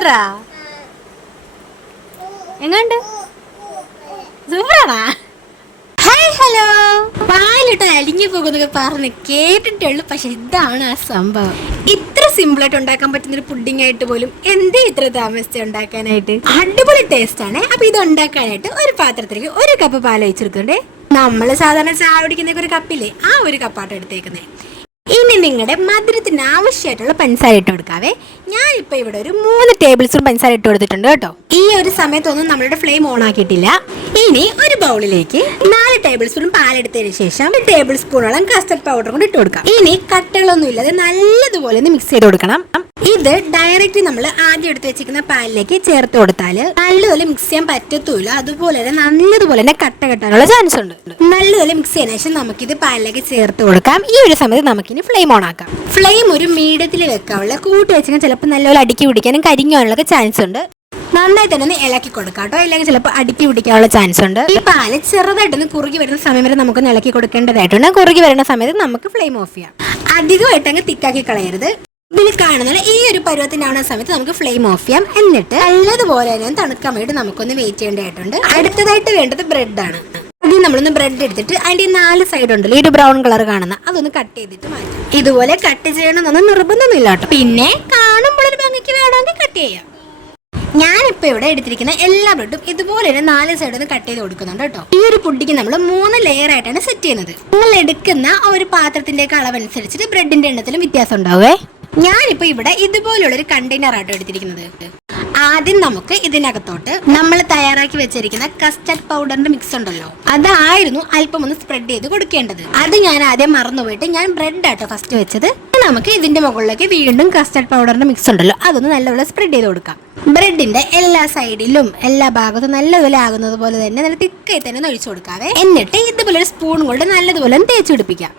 സൂപ്പറാ. എങ്ങണ്ട് സൂപ്പറാണാ? Hi hello. പാലിട്ട് അലിഞ്ഞു പോകുന്നൊക്കെ പറഞ്ഞ് കേട്ടിട്ടുള്ളൂ. പക്ഷെ ഇതാണ് ആ സംഭവം. ഇത്ര സിമ്പിളായിട്ട് ഉണ്ടാക്കാൻ പറ്റുന്നൊരു പുഡിംഗ് ആയിട്ട് പോലും എന്തേ ഇത്ര താമസിച്ച് ഉണ്ടാക്കാനായിട്ട്? അടിപൊളി ടേസ്റ്റ് ആണ്. അപ്പൊ ഇത് ഉണ്ടാക്കാനായിട്ട് ഒരു പാത്രത്തിലേക്ക് 1 കപ്പ് പാൽ ഒഴിച്ചെടുക്കണ്ടേ. നമ്മള് സാധാരണ ചായ കുടിക്കുന്ന ഒരു കപ്പില്ലേ, ആ ഒരു കപ്പാട്ട് എടുത്തേക്കുന്നേ. ഇനി നിങ്ങളുടെ മധുരത്തിന് ആവശ്യമായിട്ടുള്ള പഞ്ചസാര ഇട്ട് കൊടുക്കാവേ. ഞാനിപ്പോൾ ഇവിടെ ഒരു 3 ടേബിൾ സ്പൂൺ പഞ്ചസാര ഇട്ട് കൊടുത്തിട്ടുണ്ട് കേട്ടോ. ഈ ഒരു സമയത്തൊന്നും നമ്മളുടെ ഫ്ലെയിം ഓൺ ആക്കിയിട്ടില്ല. ഇനി ഒരു ബൗളിലേക്ക് 4 ടേബിൾ സ്പൂൺ പാലെടുത്തതിന് ശേഷം 1 ടേബിൾ സ്പൂണോളം കസ്റ്റർഡ് പൗഡർ കൂടി ഇട്ട് കൊടുക്കാം. ഇനി കട്ടകളൊന്നും ഇല്ലാതെ നല്ലതുപോലെ മിക്സ് ചെയ്ത് കൊടുക്കണം. ഇത് ഡയറക്റ്റ് നമ്മൾ ആദ്യം എടുത്ത് വെച്ചിരിക്കുന്ന പാലിലേക്ക് ചേർത്ത് കൊടുത്താൽ നല്ലതുപോലെ മിക്സ് ചെയ്യാൻ പറ്റത്തൂല. അതുപോലെ തന്നെ നല്ലതുപോലെ തന്നെ കട്ട കെട്ടാനുള്ള ചാൻസ് ഉണ്ട്. നല്ലതുപോലെ മിക്സ് ചെയ്തതിനു ശേഷം നമുക്കിത് പാലിലേക്ക് ചേർത്ത് കൊടുക്കാം. ഈ ഒരു സമയത്ത് നമുക്കിനി ഫ്ലെയിം ഓൺ ആക്കാം. ഫ്ലെയിം ഒരു മീഡിയത്തിൽ വെക്കാനുള്ള. കൂട്ടി വെച്ചാൽ ചിലപ്പോൾ നല്ലപോലെ അടുക്കി പിടിക്കാനും കരിഞ്ഞാനുള്ള ചാൻസ് ഉണ്ട്. നന്നായി തന്നെ ഒന്ന് ഇളക്കി കൊടുക്കാം കേട്ടോ, അല്ലെങ്കിൽ ചിലപ്പോൾ അടുക്കി പിടിക്കാനുള്ള ചാൻസ് ഉണ്ട്. ഈ പാല് ചെറുതായിട്ടൊന്ന് കുറുകി വരുന്ന സമയം വരെ നമുക്കൊന്ന് ഇളക്കി കൊടുക്കേണ്ടതായിട്ടുണ്ട്. കുറുകി വരുന്ന സമയത്ത് നമുക്ക് ഫ്ലെയിം ഓഫ് ചെയ്യാം. അധികമായിട്ട് അങ്ങ് തിക്കാക്കി കളയരുത്. ഇതിൽ കാണുന്നത് ഈ ഒരു പരുവത്തിനാവുന്ന സമയത്ത് നമുക്ക് ഫ്ലെയിം ഓഫ് ചെയ്യാം. എന്നിട്ട് നല്ലതുപോലെ തന്നെ തണുക്കാൻ വേണ്ടി നമുക്കൊന്ന് വെയിറ്റ് ചെയ്യേണ്ടതായിട്ടുണ്ട്. അടുത്തതായിട്ട് വേണ്ടത് ബ്രെഡാണ്. ആദ്യം നമ്മളൊന്ന് ബ്രെഡ് എടുത്തിട്ട് അതിന്റെ 4 സൈഡ് ഉണ്ടല്ലോ, ഈ ഒരു ബ്രൗൺ കളർ കാണുന്ന അതൊന്ന് കട്ട് ചെയ്തിട്ട് മാറ്റാം. ഇതുപോലെ കട്ട് ചെയ്യണമെന്നൊന്നും നിർബന്ധമൊന്നുമില്ല കേട്ടോ. പിന്നെ കാണുമ്പോൾ ഒരു ഭംഗിക്ക് വേണമെങ്കിൽ കട്ട് ചെയ്യാം. ഞാനിപ്പോൾ ഇവിടെ എടുത്തിരിക്കുന്ന എല്ലാ ബ്രെഡും ഇതുപോലെ തന്നെ 4 സൈഡിൽ നിന്ന് കട്ട് ചെയ്ത് കൊടുക്കുന്നുണ്ട് കേട്ടോ. ഈ ഒരു പുഡിക്ക് നമ്മൾ 3 ലെയർ ആയിട്ടാണ് സെറ്റ് ചെയ്യുന്നത്. നിങ്ങൾ എടുക്കുന്ന ഒരു പാത്രത്തിന്റെ അളവനുസരിച്ചിട്ട് ബ്രെഡിന്റെ എണ്ണത്തിലും വ്യത്യാസം ഉണ്ടാവേ. ഞാനിപ്പോൾ ഇവിടെ ഇതുപോലുള്ളൊരു കണ്ടെയ്നർ ആട്ടോ എടുത്തിരിക്കുന്നത്. ആദ്യം നമുക്ക് ഇതിനകത്തോട്ട് നമ്മൾ തയ്യാറാക്കി വെച്ചിരിക്കുന്ന കസ്റ്റർഡ് പൗഡറിന്റെ മിക്സ് ഉണ്ടല്ലോ, അതായിരുന്നു അല്പം ഒന്ന് സ്പ്രെഡ് ചെയ്ത് കൊടുക്കേണ്ടത്. അത് ഞാൻ ആദ്യം മറന്നുപോയിട്ട് ഞാൻ ബ്രെഡ് ആട്ടോ ഫസ്റ്റ് വെച്ചത്. നമുക്ക് ഇതിന്റെ മുകളിലേക്ക് വീണ്ടും കസ്റ്റർഡ് പൗഡറിന്റെ മിക്സ് ഉണ്ടല്ലോ, അതൊന്ന് നല്ലപോലെ സ്പ്രെഡ് ചെയ്ത് കൊടുക്കാം. ബ്രെഡിന്റെ എല്ലാ സൈഡിലും എല്ലാ ഭാഗത്തും നല്ലപോലെ ആകുന്നത് പോലെ തന്നെ നല്ല തിക്കായി തന്നെ ഒഴിച്ചു കൊടുക്കാവേ. എന്നിട്ട് ഇതുപോലെ ഒരു സ്പൂൺ കൊണ്ട് നല്ലതുപോലെ തേച്ച് പിടിപ്പിക്കാം.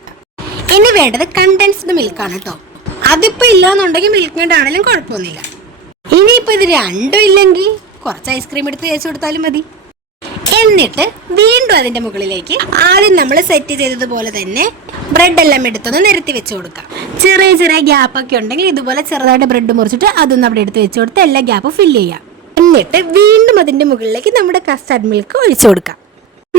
ഇനി വേണ്ടത് കണ്ടൻസ്ഡ് മിൽക്കാണ് കേട്ടോ. അതിപ്പോ ഇല്ലാന്നുണ്ടെങ്കിൽ മിൽക്ക് മെയ്ഡ് ആണെങ്കിലും കുഴപ്പമൊന്നുമില്ല. ഇനിയിപ്പോൾ ഇത് രണ്ടും ഇല്ലെങ്കിൽ കുറച്ച് ഐസ്ക്രീം എടുത്ത് തേച്ച് കൊടുത്താലും മതി. എന്നിട്ട് വീണ്ടും അതിന്റെ മുകളിലേക്ക് ആദ്യം നമ്മൾ സെറ്റ് ചെയ്തതുപോലെ തന്നെ ബ്രെഡ് എല്ലാം എടുത്തൊന്ന് നിരത്തി വെച്ച് കൊടുക്കാം. ചെറിയ ചെറിയ ഗ്യാപ്പൊക്കെ ഉണ്ടെങ്കിൽ ഇതുപോലെ ചെറുതായിട്ട് ബ്രെഡ് മുറിച്ചിട്ട് അതൊന്ന് അവിടെ എടുത്ത് വെച്ച് കൊടുത്ത് എല്ലാ ഗ്യാപ്പും ഫില്ല് ചെയ്യാം. എന്നിട്ട് വീണ്ടും അതിന്റെ മുകളിലേക്ക് നമ്മുടെ കസ്റ്റർഡ് മിൽക്ക് ഒഴിച്ചു കൊടുക്കാം.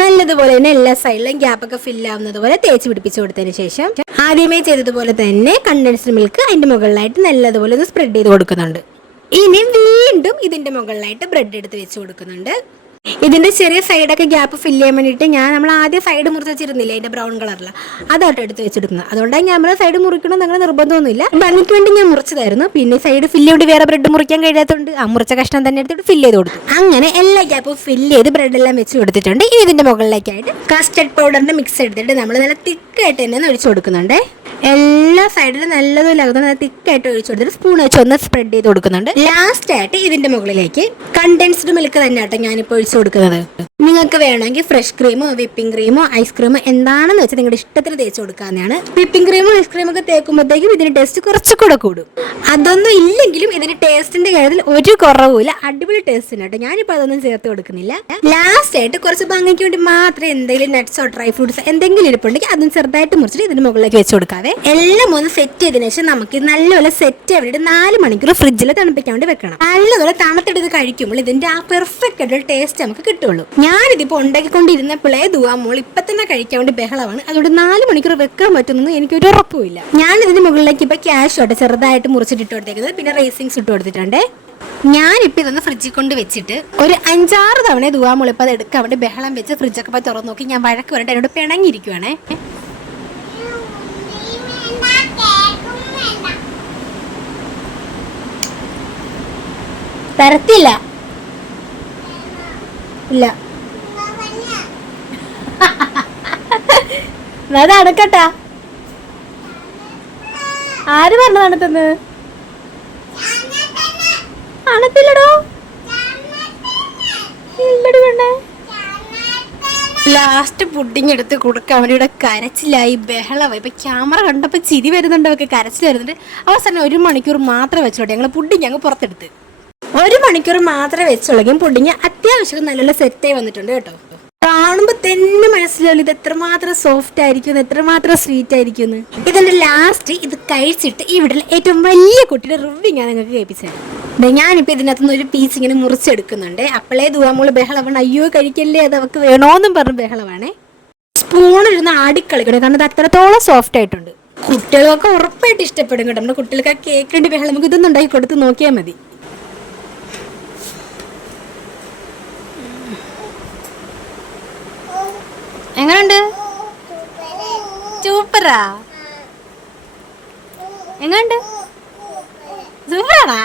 നല്ലതുപോലെ തന്നെ എല്ലാ സൈഡിലും ഗ്യാപ്പൊക്കെ ഫില്ല് ആവുന്നത് പോലെ തേച്ച് പിടിപ്പിച്ചു കൊടുത്തതിന് ശേഷം ആദ്യമേ ചെയ്തതുപോലെ തന്നെ കണ്ടൻസ്ഡ് മിൽക്ക് അതിന്റെ മുകളിലായിട്ട് നല്ലതുപോലെ ഒന്ന് സ്പ്രെഡ് ചെയ്ത് കൊടുക്കുന്നുണ്ട്. ഇനി വീണ്ടും ഇതിന്റെ മുകളിലായിട്ട് ബ്രെഡ് എടുത്ത് വെച്ച് കൊടുക്കുന്നുണ്ട്. ഇതിന്റെ ചെറിയ സൈഡൊക്കെ ഗ്യാപ്പ് ഫില്ല് ചെയ്യാൻ വേണ്ടിയിട്ട് നമ്മൾ ആദ്യം സൈഡ് മുറിച്ച് വെച്ചിരുന്നില്ല, അതിന്റെ ബ്രൗൺ കളറിൽ അതായിട്ട് എടുത്ത് വെച്ചെടുക്കുന്നത്. അതുകൊണ്ടാണ് നമ്മൾ സൈഡ് മുറിക്കണം അങ്ങനെ നിർബന്ധമൊന്നുമില്ല. ഭംഗിക്ക് വേണ്ടി ഞാൻ മുറിച്ചതായിരുന്നു. പിന്നെ സൈഡ് ഫില്ല് ചെയ്ത് വേറെ ബ്രെഡ് മുറിക്കാൻ കഴിയാത്തതുകൊണ്ട് ആ മുറിച്ച കഷ്ണം തന്നെ എടുത്തിട്ട് ഫില്ല് ചെയ്ത് കൊടുത്തു. അങ്ങനെ എല്ലാ ഗ്യാപ്പും ഫില്ല് ചെയ്ത് ബ്രെഡ് എല്ലാം വെച്ച് കൊടുത്തിട്ടുണ്ട്. ഇനി ഇതിന്റെ മുകളിലേക്കായിട്ട് കസ്റ്റർഡ് പൗഡറിന്റെ മിക്സ് എടുത്തിട്ട് നമ്മൾ നല്ല തിക്കായിട്ട് തന്നെ ഒഴിച്ചു കൊടുക്കുന്നുണ്ട്. എല്ലാ സൈഡിലും നല്ലതുപോലെ ആകുന്ന നല്ല തിക്കായിട്ട് ഒഴിച്ചു കൊടുത്തിട്ട് സ്പൂൺ വെച്ച് ഒന്ന് സ്പ്രെഡ് ചെയ്ത് കൊടുക്കുന്നുണ്ട്. ലാസ്റ്റ് ആയിട്ട് ഇതിന്റെ മുകളിലേക്ക് കണ്ടൻസ്ഡ് മിൽക്ക് തന്നെ ആട്ടോ ഞാനിപ്പോൾ ഒഴിച്ചു കൊടുക്കുന്നത്. നിങ്ങൾക്ക് വേണമെങ്കിൽ ഫ്രഷ് ക്രീമോ വിപ്പിംഗ് ക്രീമോ ഐസ്ക്രീമോ എന്താണെന്ന് വെച്ചാൽ നിങ്ങളുടെ ഇഷ്ടത്തിന് തേച്ച് കൊടുക്കാവുന്നതാണ്. വിപ്പിംഗ് ക്രീമോ ഐസ്ക്രീമോ ഒക്കെ തേക്കുമ്പോഴത്തേക്കും ഇതിന്റെ ടേസ്റ്റ് കുറച്ചുകൂടെ കൂടും. അതൊന്നും ഇല്ലെങ്കിലും ഇതിന്റെ ടേസ്റ്റിന്റെ കാര്യത്തിൽ ഒരു കുറവുമില്ല. അടിപൊളി ടേസ്റ്റ് ഉണ്ട് കേട്ടോ. ഞാനിപ്പോൾ അതൊന്നും ചേർത്ത് കൊടുക്കുന്നില്ല. ലാസ്റ്റ് ആയിട്ട് കുറച്ച് ഭംഗിക്ക് വേണ്ടി മാത്രം എന്തെങ്കിലും നട്ട്സോ ഡ്രൈ ഫ്രൂട്ട്സ് എന്തെങ്കിലും ഇരിപ്പുണ്ടെങ്കിൽ അതും ചെറുതായിട്ട് മുറിച്ചിട്ട് ഇതിന്റെ മുകളിലേക്ക് വെച്ച് കൊടുക്കാവേ. എല്ലാം ഒന്ന് സെറ്റ് ചെയ്തതിനു ശേഷം നമുക്ക് നല്ലപോലെ സെറ്റ് ചെയ്യാൻ വേണ്ടി 4 മണിക്കൂർ ഫ്രിഡ്ജിൽ തണുപ്പിക്കാൻ വേണ്ടി വെക്കണം. നല്ലപോലെ തണുത്തെടുത്ത് കഴിക്കുമ്പോൾ ഇതിന്റെ ആ പെർഫെക്റ്റ് ആയിട്ടുള്ള ടേസ്റ്റ് നമുക്ക് കിട്ടുള്ളൂ. ഞാനിതിപ്പോൾ ഉണ്ടാക്കിക്കൊണ്ടിരുന്നപ്പോഴേ മോൾ ഇപ്പൊ തന്നെ കഴിക്കാൻ വേണ്ടി ബഹളമാണ്. അതുകൊണ്ട് 4 മണിക്കൂർ വെക്കാൻ പറ്റുന്നൊന്നും എനിക്കൊരു ഉറപ്പുമില്ല. ഞാൻ ഇതിന്റെ മുകളിലേക്ക് ഇപ്പൊ ക്യാഷ് ആയിട്ട് ചെറുതായിട്ട് മുറിച്ചിട്ട് ഇട്ട് കൊടുത്തേക്കുന്നത്. പിന്നെ റേസിങ്സ് ഇട്ട് കൊടുത്തിട്ടുണ്ട്. ഞാനിപ്പോൾ ഇതൊന്ന് ഫ്രിഡ്ജിൽ കൊണ്ട് വെച്ചിട്ട് ഒരു 5-6 തവണ മോൾ ഇപ്പം അത് എടുക്കാൻ വേണ്ടി ബഹളം വെച്ച് ഫ്രിഡ്ജൊക്കെ പോയി തുറന്നു നോക്കി ഞാൻ വഴക്ക് വരട്ടെ എന്നോട് പിണങ്ങിയിരിക്കുവാണേ. തരത്തില്ല ഇല്ല അത് അടക്കട്ടാ. ആര് പറഞ്ഞു തണുത്തെന്ന്? അണത്തില്ലടോ. ലാസ്റ്റ് പുഡിങ് എടുത്ത് കൊടുക്കാൻ വേണ്ടി കരച്ചിലായി ബഹളമായി. ഇപ്പൊ ക്യാമറ കണ്ടപ്പോ ചിരി വരുന്നുണ്ട്, അവർക്ക് കരച്ചിൽ വരുന്നുണ്ട്. അവസാനം 1 മണിക്കൂർ മാത്രം വെച്ചോട്ടെ ഞങ്ങൾ പുഡിങ് അങ്ങ് പുറത്തെടുത്ത്. 1 മണിക്കൂർ മാത്രമേ വെച്ചുള്ളെങ്കിൽ പുഡിങ് അത്യാവശ്യം നല്ലോണം സെറ്റായി വന്നിട്ടുണ്ട് കേട്ടോ. കാണുമ്പോ തന്നെ മനസ്സിലാവില്ല ഇത് എത്രമാത്രം സോഫ്റ്റ് ആയിരിക്കും, എത്രമാത്രം സ്വീറ്റ് ആയിരിക്കും. ഇതിന്റെ ലാസ്റ്റ് ഇത് കഴിച്ചിട്ട് ഇവിടെ ഏറ്റവും വലിയ കുട്ടിയുടെ റിവ്യൂ ഞാൻ നിങ്ങൾക്ക് കേൾപ്പിച്ചത്. ഞാനിപ്പോൾ ഇതിനകത്തുനിന്ന് ഒരു പീസ് ഇങ്ങനെ മുറിച്ചെടുക്കുന്നുണ്ട്. അപ്പോളേ ദുവാമോള് ബഹളമാണ്, അയ്യോ കഴിക്കല്ലേ, അത് അവർക്ക് വേണോന്നും പറഞ്ഞ് ബഹളമാണേ. സ്പൂണിരുന്ന് ആടിക്കളിക്കണം, കാരണം അത് അത്രത്തോളം സോഫ്റ്റ് ആയിട്ടുണ്ട്. കുട്ടികൾക്ക് ഉറപ്പായിട്ട് ഇഷ്ടപ്പെടും കേട്ടോ. നമ്മുടെ കുട്ടികൾക്ക് ആ കേക്കിൻ്റെ ബഹളം നമുക്ക് ഇതൊന്നും ഉണ്ടാക്കി കൊടുത്ത് നോക്കിയാൽ മതി. എങ്ങനുണ്ട്? സൂപ്പറാ? എങ്ങനുണ്ട്? സൂപ്പറാണാ?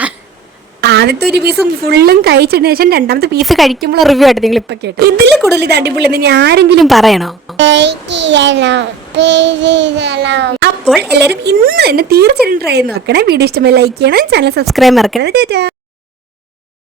ആദ്യത്തെ ഒരു പീസ് ഫുള്ളും കഴിച്ചതിന് ശേഷം രണ്ടാമത്തെ പീസ് കഴിക്കുമ്പോൾ റിവ്യൂ ആയിട്ട് നിങ്ങൾ ഇപ്പൊ കേട്ടോ. ഇതിൽ കൂടുതൽ ഇത് അടിപൊളി എന്ന് ആരെങ്കിലും പറയണോ? അപ്പോൾ എല്ലാവരും ഇന്ന് തന്നെ തീർച്ചയായിട്ടും ട്രൈ ചെയ്ത് നോക്കണേ. വീഡിയോ ഇഷ്ടമായി ലൈക്ക് ചെയ്യണം, ചാനൽ സബ്സ്ക്രൈബ് മറക്കണേ.